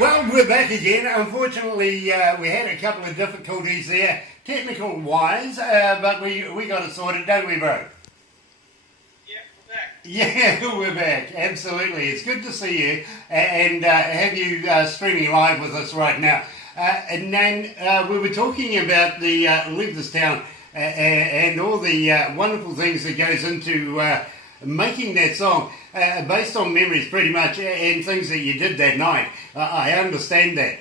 Well, we're back again. Unfortunately, we had a couple of difficulties there, technical-wise, but we got it sorted, don't we, bro? Yeah, we're back. Yeah, we're back. Absolutely. It's good to see you and have you streaming live with us right now. And then we were talking about the Leave This Town and all the wonderful things that goes into making that song based on memories pretty much and things that you did that night. I understand that.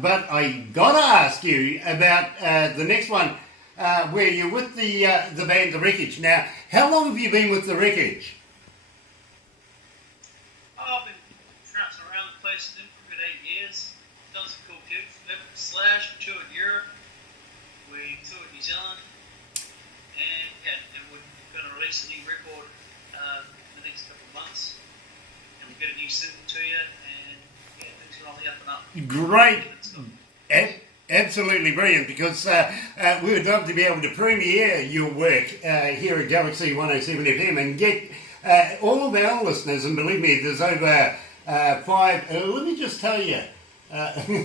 But I got to ask you about the next one where you're with the band The Wreckage. Now, how long have you been with The Wreckage? I've been trouncing around the place for a good 8 years. Done some cool gigs. Lived with Slash, toured Europe. We toured New Zealand. And we're going to release a new record in the next couple of months. And we'll get a new single to you. And yeah, things are on the up and up. Great. Absolutely brilliant, because we would love to be able to premiere your work here at Galaxy 107 FM and get all of our listeners, and believe me, there's over 5, let me just tell you,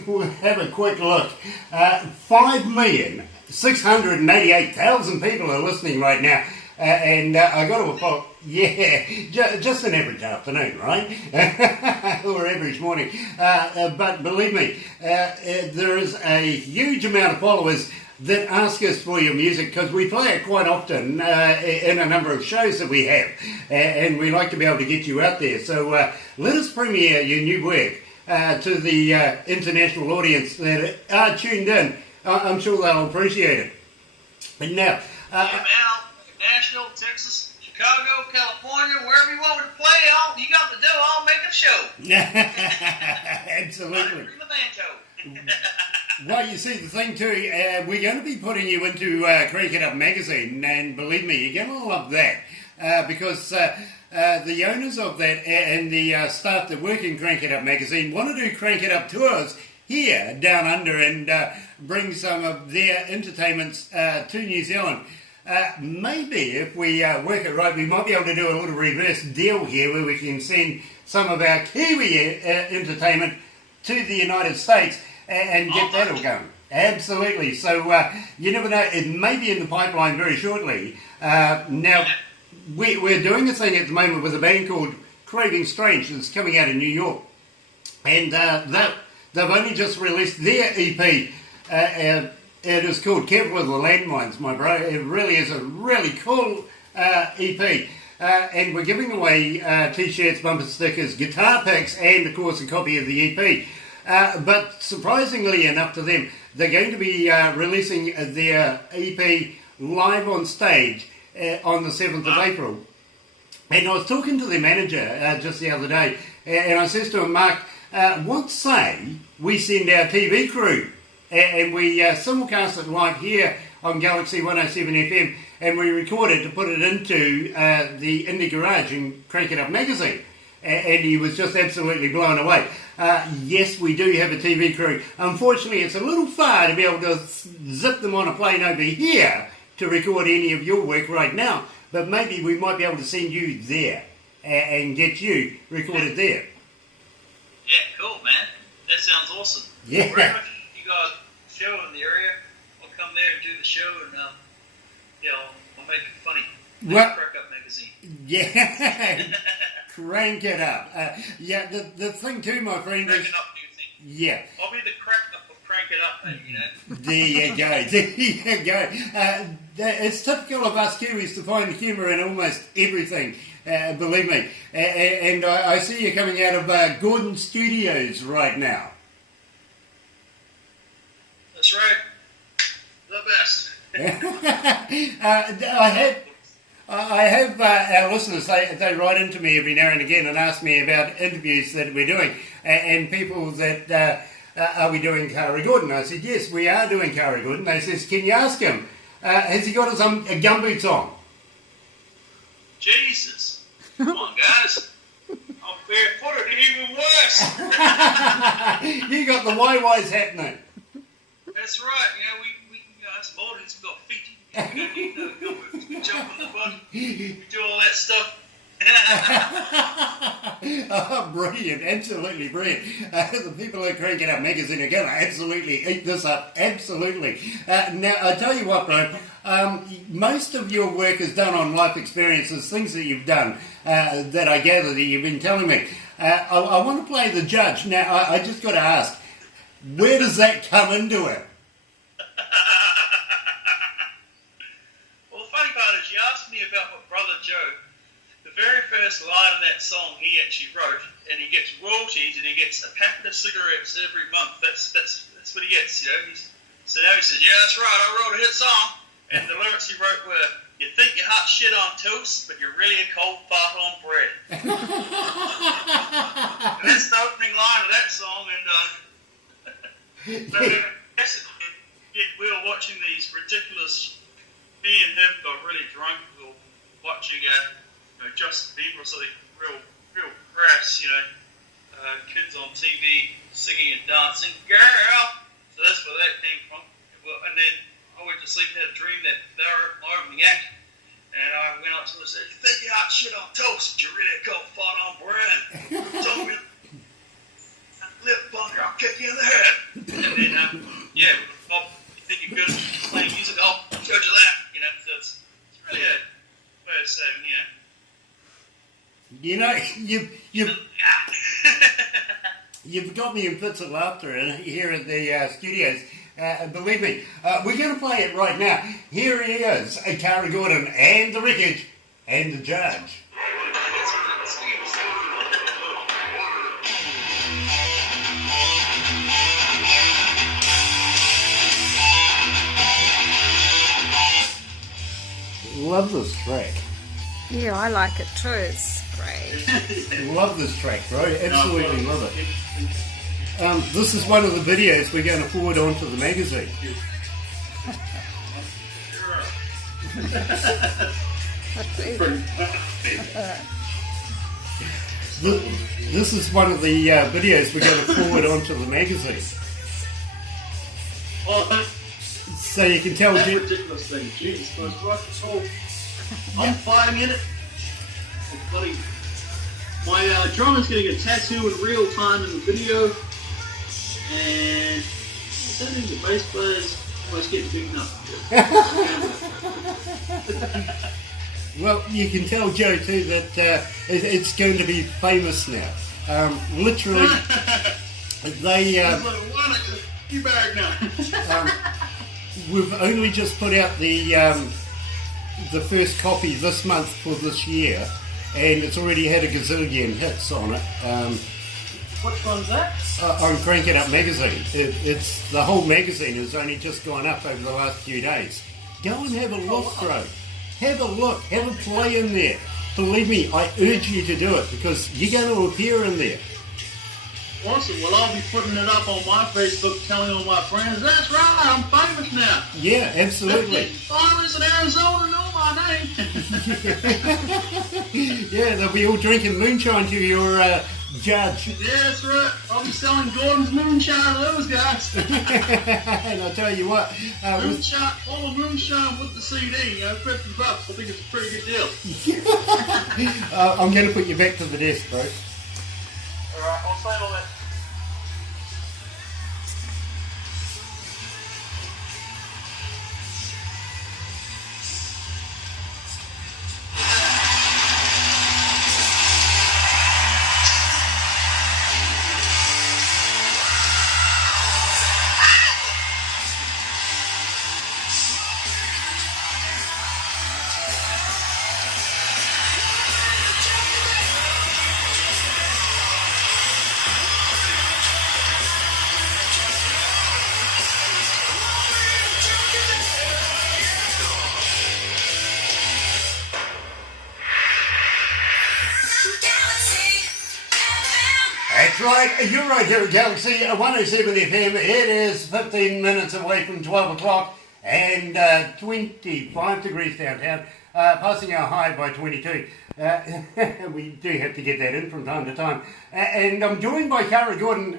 we'll have a quick look, 5,688,000 people are listening right now, and I got to apologize. Yeah, just an average afternoon, right? Or average morning. But believe me, there is a huge amount of followers that ask us for your music, because we play it quite often in a number of shows that we have, and we like to be able to get you out there. So let us premiere your new work to the international audience that are tuned in. I'm sure they'll appreciate it. And now... Nashville, Texas, Chicago, California, wherever you want me to play, you got to do, I'll make a show. Absolutely. Bring the banjo. Well, you see, the thing too, we're going to be putting you into Crank It Up magazine, and believe me, you're going to love that, because the owners of that and the staff that work in Crank It Up magazine want to do Crank It Up tours here down under and bring some of their entertainments to New Zealand. Maybe if we work it right, we might be able to do a little reverse deal here where we can send some of our Kiwi entertainment to the United States and get that all going. Absolutely. So you never know, it may be in the pipeline very shortly. Now, we're doing a thing at the moment with a band called Craving Strange that's coming out of New York. And they've only just released their EP. It is called Careful with the Landmines, my bro. It really is a really cool EP. And we're giving away T-shirts, bumper stickers, guitar picks, and, of course, a copy of the EP. But surprisingly enough to them, they're going to be releasing their EP live on stage on the 7th of April. And I was talking to their manager just the other day, and I says to him, Mark, what say we send our TV crew and we simulcast it live here on Galaxy 107 FM, and we record it to put it into the Indie Garage and Crank It Up magazine. And he was just absolutely blown away. Yes, we do have a TV crew. Unfortunately, it's a little far to be able to zip them on a plane over here to record any of your work right now, but maybe we might be able to send you there and get you recorded there. Yeah, cool, man. That sounds awesome. Yeah. Wherever you got a show in the area, I'll come there and do the show, and I'll make it funny. Crank Up magazine. Yeah. Crank it up. Yeah, the thing too, my friend, Crank is... it up, do you think? Yeah. I'll be the crack up of Crank It Up, mate, you know. There you go. There you go. It's typical of us Kiwis to find humour in almost everything, believe me. And I see you coming out of Gordon Studios right now. That's right. The best. I have our listeners, they write into me every now and again and ask me about interviews that we're doing and people that, are we doing Kari Gordon? I said, yes, we are doing Kari Gordon. They says, can you ask him, has he got his gumboots on? Jesus. Come on, guys. I'm barefooted, even worse. You got the YYs happening. That's right. You know, we us Mortons got feet. We don't need no gumboots. We jump on the button. We do all that stuff. Oh, brilliant, absolutely brilliant. The people who Crank It Up magazine are going to absolutely eat this up, absolutely. Now, I tell you what, bro, most of your work is done on life experiences, things that you've done that I gather that you've been telling me. I want to play the judge. Now, I just got to ask, where does that come into it? Well, the funny part is you asked me about my brother Joe. The very first line of that song he actually wrote, and he gets royalties, and he gets a packet of cigarettes every month. That's what he gets, you know. So now he says, yeah, that's right, I wrote a hit song. And the lyrics he wrote were, you think you're hot shit on toast, but you're really a cold fart on bread. And that's the opening line of that song, and so basically, we were watching these ridiculous, me and him got really drunk, we were watching Justin Bieber or something real crass, kids on TV singing and dancing, girl. So that's where that came from. And then I went to sleep and had a dream that they were my opening act. And I went up to them and said, you think you hot shit on toast, but you really cold fart on bread. Told me, lip bunker, I'll kick you in the head. And then, you think you're good at playing music, I'll judge you that. So it's really a way of saying, You've got me in fits of laughter here at the studios. Believe me, we're going to play it right now. Here he is, Cara Gordon and the Wreckage and the Judge. Love this track. Yeah, I like it too. It's great. Love this track, bro. Absolutely love it. This is one of the videos we're going to forward onto the magazine. This is one of the videos we're going to forward onto the magazine. So you can tell. That ridiculous thing. Jesus Christ, right? So I'm fighting in it. Buddy, my drummer's getting a tattoo in real time in the video, and I think the bass player's almost getting beaten up. Well, you can tell, Joe, too, that it's going to be famous now. Literally, they... you back now. We've only just put out the first copy this month for this year, and it's already had a gazillion hits on it. Which one's that? On Crank It Up magazine. It's the whole magazine has only just gone up over the last few days. Go and have a look, bro. Have a look. Have a play in there. Believe me, I urge you to do it because you're going to appear in there. Awesome. Well, I'll be putting it up on my Facebook, telling all my friends, that's right, I'm famous now. Yeah, absolutely. Farmers in Arizona know my name. Yeah, they'll be all drinking moonshine to your judge. Yeah, that's right. I'll be selling Gordon's moonshine to those guys. And I'll tell you what. Moonshine, all the moonshine with the CD, $50. I think it's a pretty good deal. I'm going to put you back to the desk, bro. Alright, I'll say all that. That's right, you're right here at Galaxy 107 FM. It is 15 minutes away from 12 o'clock and 25 degrees downtown, passing our high by 22. We do have to get that in from time to time. And I'm joined by Cara Gordon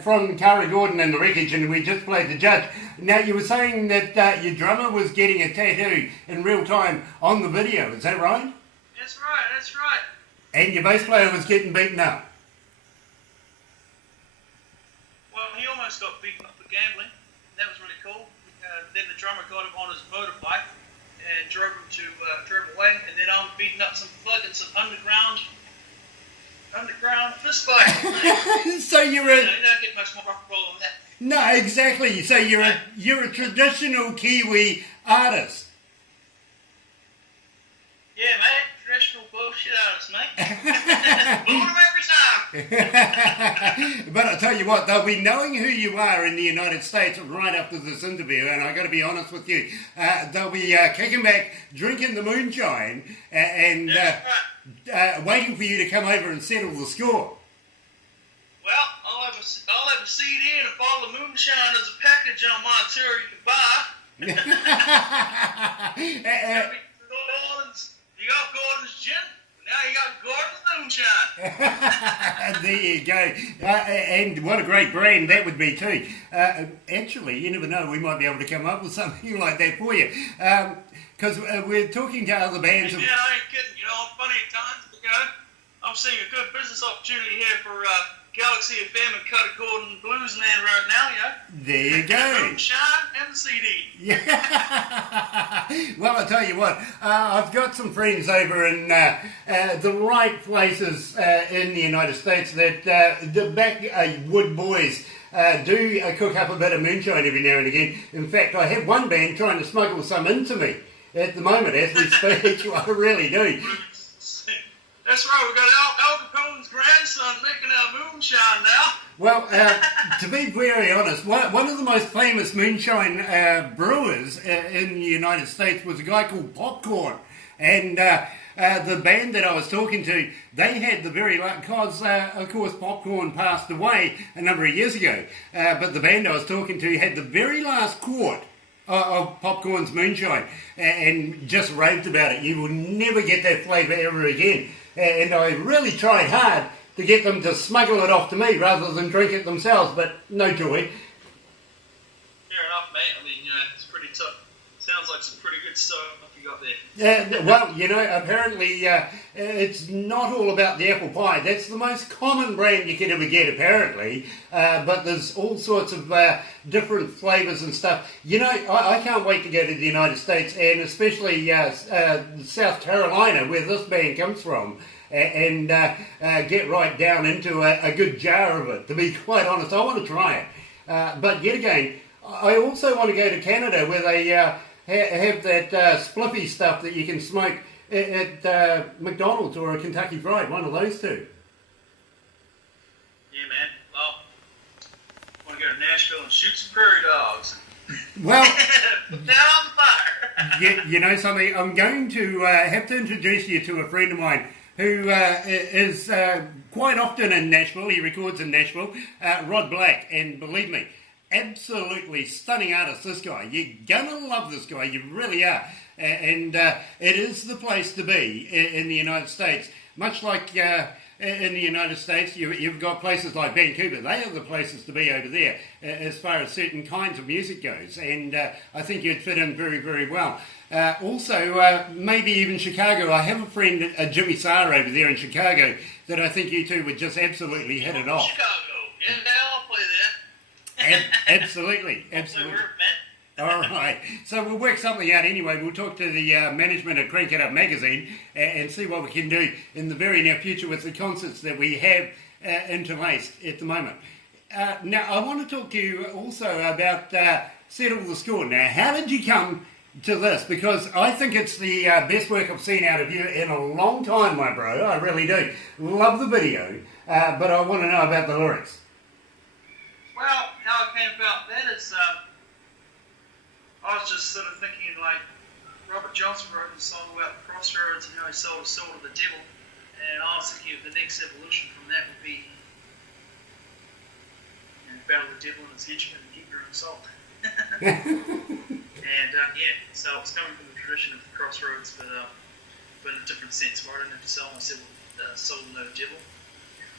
from Cara Gordon and the Wreckage, and we just played the judge. Now, you were saying that your drummer was getting a tattoo in real time on the video, is that right? That's right, that's right. And your bass player was getting beaten up. Well, he almost got beaten up for gambling. That was really cool. Then the drummer got him on his motorbike and drove away. And then I'm beating up some underground fist fight. So You don't get much more rock and roll than that. No, exactly. So you're a traditional Kiwi artist. Yeah, mate. Traditional bullshit artist, mate. Blow them every time. But I tell you what, they'll be knowing who you are in the United States right after this interview, and I got to be honest with you, they'll be kicking back, drinking the moonshine, and waiting for you to come over and settle the score. Well, I'll have a CD and a bottle of moonshine as a package on my tour you can buy. You got Gordon's gin, now you got Gordon's moonshine. There you go. And what a great brand that would be too. Actually, you never know, we might be able to come up with something like that for you. Because we're talking to other bands. Yeah, I ain't kidding. Plenty of times, I'm seeing a good business opportunity here for Galaxy FM and Cutter Gordon Blues Man right now, There you go. Moonshine and the CD. Yeah. Well, I tell you what, I've got some friends over in the right places in the United States that the Backwood Boys do cook up a bit of moonshine every now and again. In fact, I have one band trying to smuggle some into me at the moment as we speak. I really do. That's right, we've got Al Capone's grandson making our moonshine now. Well, to be very honest, one of the most famous moonshine brewers in the United States was a guy called Popcorn. And the band that I was talking to, they had the very last, because of course Popcorn passed away a number of years ago, but the band I was talking to had the very last quart of Popcorn's moonshine and just raved about it. You will never get that flavour ever again. And I really tried hard to get them to smuggle it off to me rather than drink it themselves, but no joy. Fair enough, mate. I mean, it's pretty tough. Sounds like some pretty good stuff you got there. Well, apparently it's not all about the apple pie. That's the most common brand you can ever get, apparently. But there's all sorts of different flavours and stuff. I can't wait to go to the United States, and especially South Carolina, where this band comes from, and get right down into a good jar of it. To be quite honest, I want to try it. But yet again, I also want to go to Canada, where they have that spliffy stuff that you can smoke at McDonald's or a Kentucky Fried, one of those two. Yeah, man. Well, I want to go to Nashville and shoot some prairie dogs. Well, down on fire. you know something? I'm going to have to introduce you to a friend of mine who is quite often in Nashville. He records in Nashville, Rod Black, and believe me, absolutely stunning artist, this guy. You're gonna love this guy, you really are. And it is the place to be in the United States. Much like in the United States, you've got places like Vancouver. They are the places to be over there as far as certain kinds of music goes. And I think you'd fit in very, very well. Also, maybe even Chicago. I have a friend, Jimmy Sarr, over there in Chicago, that I think you two would just absolutely hit it off. Chicago. Yeah, I'll play there. Absolutely. All right. So we'll work something out anyway. We'll talk to the management of Crank It Up magazine and see what we can do in the very near future with the concerts that we have interlaced at the moment. Now, I want to talk to you also about Settle the Score. Now, how did you come to this? Because I think it's the best work I've seen out of you in a long time, my bro. I really do. Love the video, but I want to know about the lyrics. Well, how it came about that is, I was just sort of thinking, like, Robert Johnson wrote a song about the crossroads and how he sold his soul to the devil, and I was thinking of the next evolution from that would be, battle the devil and his henchmen and keep your own soul. And so it's coming from the tradition of the crossroads, but in a different sense. Where I didn't have to sell myself soul to no devil.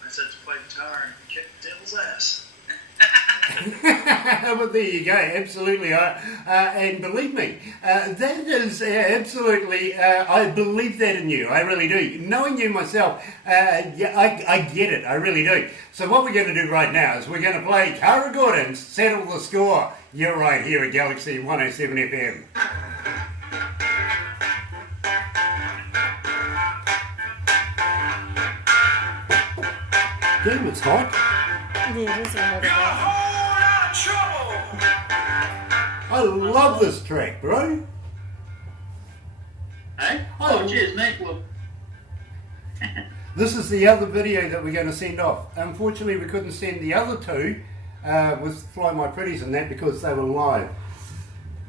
I said to play guitar and kick the devil's ass. Well, there you go. Absolutely. And believe me, that is absolutely, I believe that in you. I really do. Knowing you myself, yeah, I get it. I really do. So what we're going to do right now is we're going to play Cara Gordon's Settle the Score. You're right here at Galaxy 107 FM. Damn, it's hot. Yeah, it is a little bit. I love this track, bro. Hey? Oh, cheers, mate. Well, This is the other video that we're going to send off. Unfortunately, we couldn't send the other two with Fly My Pretties and that because they were live.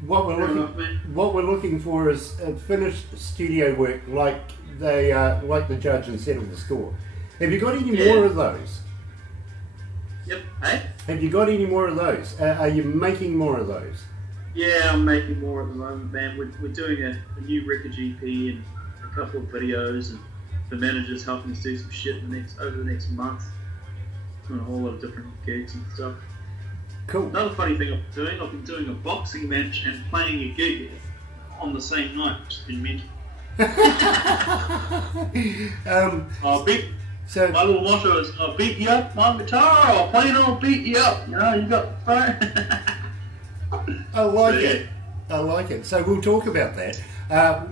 What we're looking for is finished studio work like the judge and Settle the Score. Have you got any more of those? Yep. Hey? Have you got any more of those? Are you making more of those? Yeah, I'm making more at the moment, man. We're doing a new record GP and a couple of videos, and the manager's helping us do some shit over the next month. Doing a whole lot of different gigs and stuff. Cool. Another funny thing I've been doing a boxing match and playing a gig on the same night, which has been mental. My little motto is, I'll beat you up on guitar, I'll play it, I'll beat you up. You know, you got fire. I like it. I like it. So we'll talk about that. I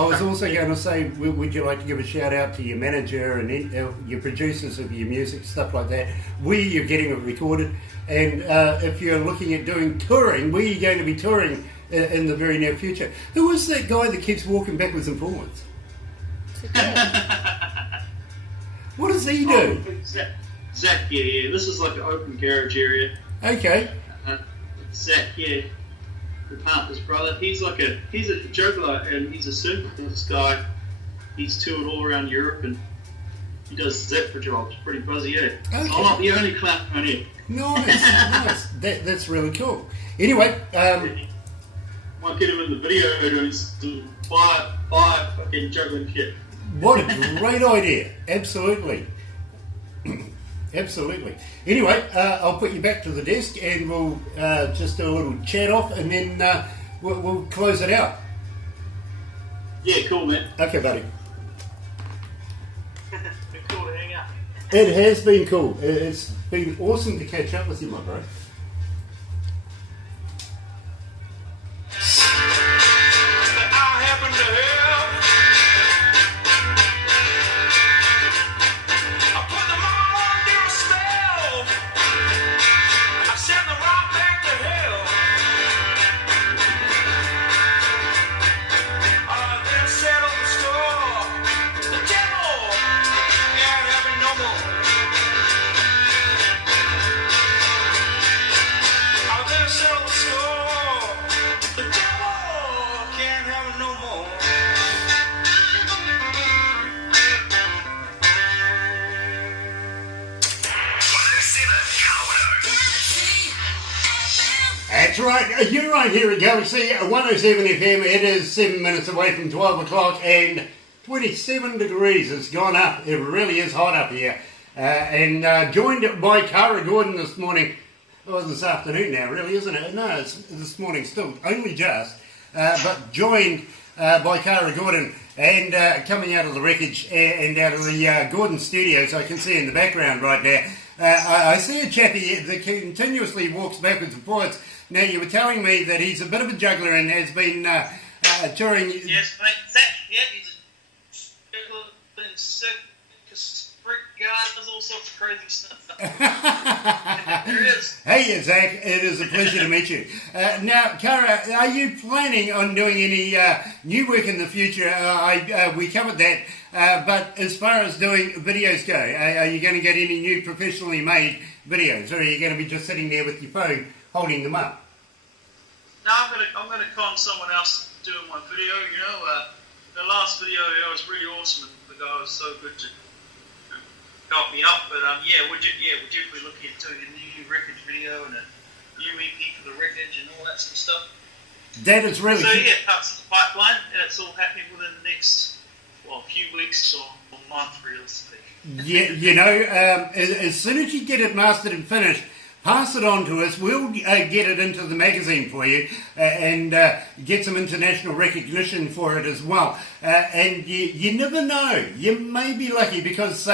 was also going to say, would you like to give a shout out to your manager and your producers of your music, stuff like that, where you're getting it recorded, and if you're looking at doing touring, where you're going to be touring in the very near future. Who is that guy that keeps walking backwards and forwards? What does he do? Zach, yeah. This is like an open garage area. Okay. Zach, yeah, the partner's brother. He's a juggler and he's a circus guy. He's toured all around Europe and he does zebra jobs. Pretty buzzy, eh? Okay. I'm not the only clown on here. Nice. That's really cool. Anyway, might get him in the video doing some fire fucking juggling shit. What a great idea. Absolutely. Absolutely. Anyway, I'll put you back to the desk and we'll just do a little chat off and then we'll close it out. Yeah, cool, man. Okay, buddy. Been cool to hang out. It has been cool. It's been awesome to catch up with you, my bro. That's right, you're right here at Galaxy 107 FM. It is 7 minutes away from 12 o'clock and 27 degrees. It's gone up. It really is hot up here. And joined by Cara Gordon this morning. Well, this afternoon now, really, isn't it? No, it's this morning still, only just. But joined by Cara Gordon and coming out of the wreckage and out of the Gordon studios, I can see in the background right now. I see a chappie that continuously walks backwards and forwards. Now, you were telling me that he's a bit of a juggler and has been touring... Yes, mate. Zach, yeah, he's a circus freak guy, does all sorts of crazy stuff. There it is. Hey, Zach, it is a pleasure to meet you. Now, Cara, are you planning on doing any new work in the future? We covered that, but as far as doing videos go, are you going to get any new professionally made videos, or are you going to be just sitting there with your phone holding them up? No, I'm gonna con someone else doing my video. You know, the last video was really awesome, and the guy was so good to help me up. But we're definitely looking at doing a new record video and a new EP for the wreckage and all that sort of stuff. That is really so. Yeah, that's the pipeline, and it's all happening within the next few weeks or month, realistically. Yeah, you know, as soon as you get it mastered and finished, pass it on to us. We'll get it into the magazine for you and get some international recognition for it as well. And you never know. You may be lucky because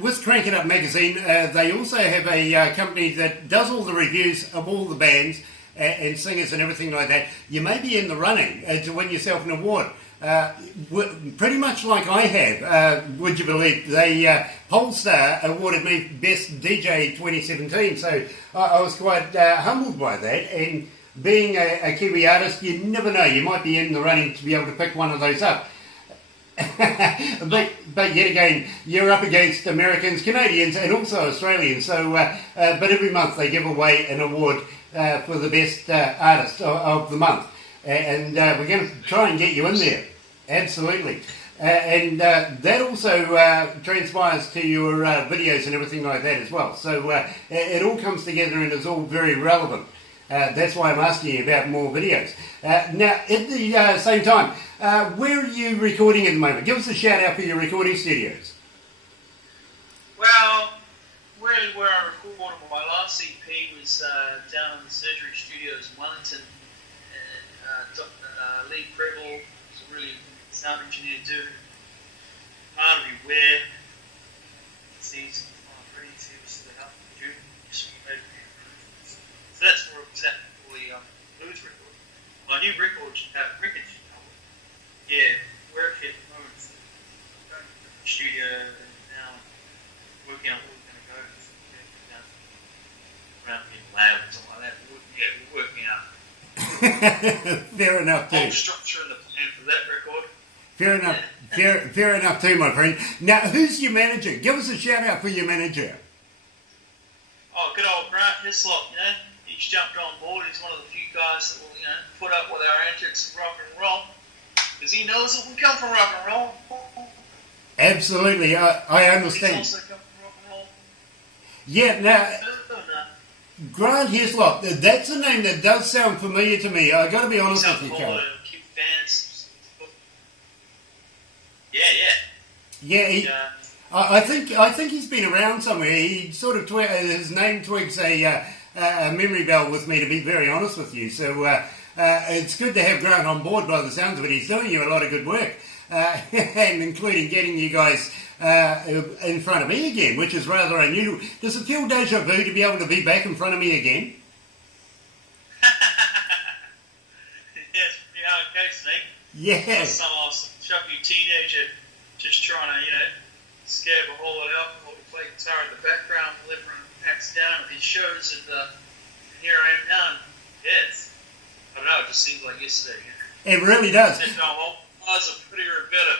with Crank It Up magazine, they also have a company that does all the reviews of all the bands and singers and everything like that. You may be in the running to win yourself an award. Pretty much like I have, would you believe? They Polestar awarded me Best DJ 2017, so I was quite humbled by that. And being a Kiwi artist, you never know, you might be in the running to be able to pick one of those up. but yet again, you're up against Americans, Canadians, and also Australians. So, but every month they give away an award for the best artist of the month, and we're going to try and get you in there. Absolutely. And that also transpires to your videos and everything like that as well. So it all comes together and is all very relevant. That's why I'm asking you about more videos. Now, at the same time, where are you recording at the moment? Give us a shout out for your recording studios. Well, really where I recorded my last EP was down in the Surgery Studios in Wellington. And Lee Preble was a really sound engineer dude. Hard to be where. Seems pretty serious to help produce. So that's where it was at for the blues record. My new record, yeah, we're at the moment. Going to the studio and now working out where we're going to go. Around in the lab or something like that. Yeah, we're working out. Fair enough too. Whole structure and the plan for that record. Fair enough. Fair enough too, my friend. Now, who's your manager? Give us a shout out for your manager. Oh, good old Grant Hislop, you know. He's jumped on board. He's one of the few guys that will, you know, put up with our antics of rock and roll. Because he knows that we come from rock and roll. Absolutely, I understand. He's also come from rock and roll. Yeah, now, Grant Hislop, that's a name that does sound familiar to me. I got to be honest with you, Carl. Yeah, I think he's been around somewhere. He sort of his name twigs a memory bell with me, to be very honest with you. So it's good to have Grant on board. By the sounds of it, he's doing you a lot of good work, and including getting you guys in front of me again, which is rather unusual. Does it feel deja vu to be able to be back in front of me again? Yes, pretty hard case, Snake. Yeah. Some chucky teenager just trying to, you know, scab a whole lot of alcohol to play guitar in the background, delivering packs down at these shows, and here I am now. Yes. I don't know, it just seems like yesterday. It really does. And no, was a prettier better.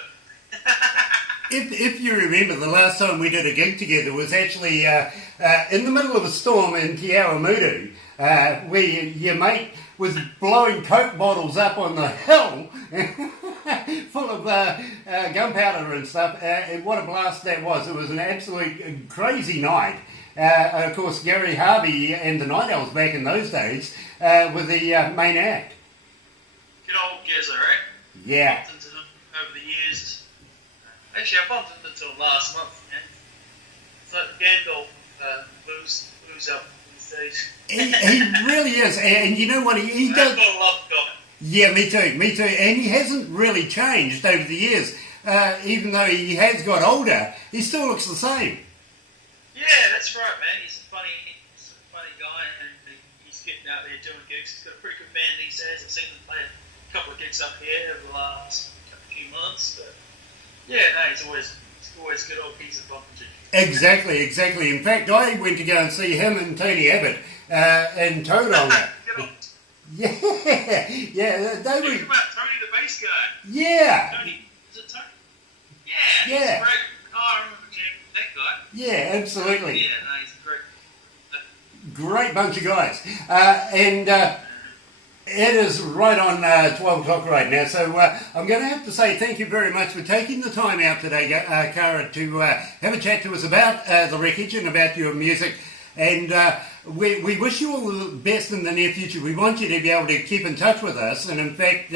If you remember, the last time we did a gig together was actually in the middle of a storm in Te Awamutu, where your mate was blowing Coke bottles up on the hill full of gunpowder and stuff, and what a blast that was. It was an absolute crazy night. Of course, Gary Harvey and the Night Owls back in those days were the main act. Good old Gazza, right? Yeah. I bumped into him over the years. Actually, I bumped into him last month, man. It's like the Gandalf blues up these days. He really is, and you know what, he does. I've got a love guy. Yeah, me too, and he hasn't really changed over the years. Even though he has got older, he still looks the same. Yeah, that's right, man. He's a funny guy, and he's getting out there doing gigs. He's got a pretty good band these days. I've seen him play a couple of gigs up here over the last few months, but yeah, no, he's always a good old piece of bumping. Exactly. In fact, I went to go and see him and Tony Abbott in Tauranga. Yeah, they were. Think about Tony, the bass guy. Yeah. Tony, is it Tony? Yeah. Yeah. He's great. Oh, I remember that guy. Yeah, absolutely. Yeah, no, he's a great bunch of guys, and it is right on 12 o'clock right now. So I'm going to have to say thank you very much for taking the time out today, Cara, to have a chat to us about the wreckage and about your music. And we wish you all the best in the near future. We want you to be able to keep in touch with us, and in fact,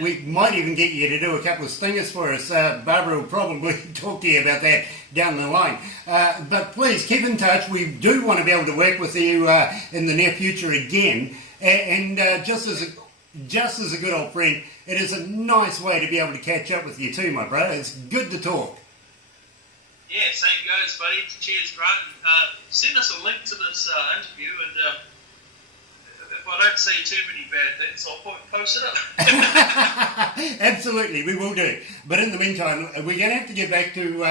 we might even get you to do a couple of stingers for us. Barbara will probably talk to you about that down the line. But please keep in touch. We do want to be able to work with you in the near future again. And just as a good old friend, it is a nice way to be able to catch up with you too, my brother. It's good to talk. Yeah, same goes, buddy. Cheers, Grant. Send us a link to this interview, and if I don't see too many bad things, I'll post it up. Absolutely, we will do. But in the meantime, we're going to have to get back to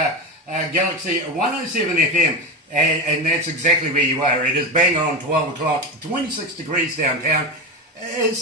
Galaxy 107 FM, and that's exactly where you are. It is bang on 12 o'clock, 26 degrees downtown. It's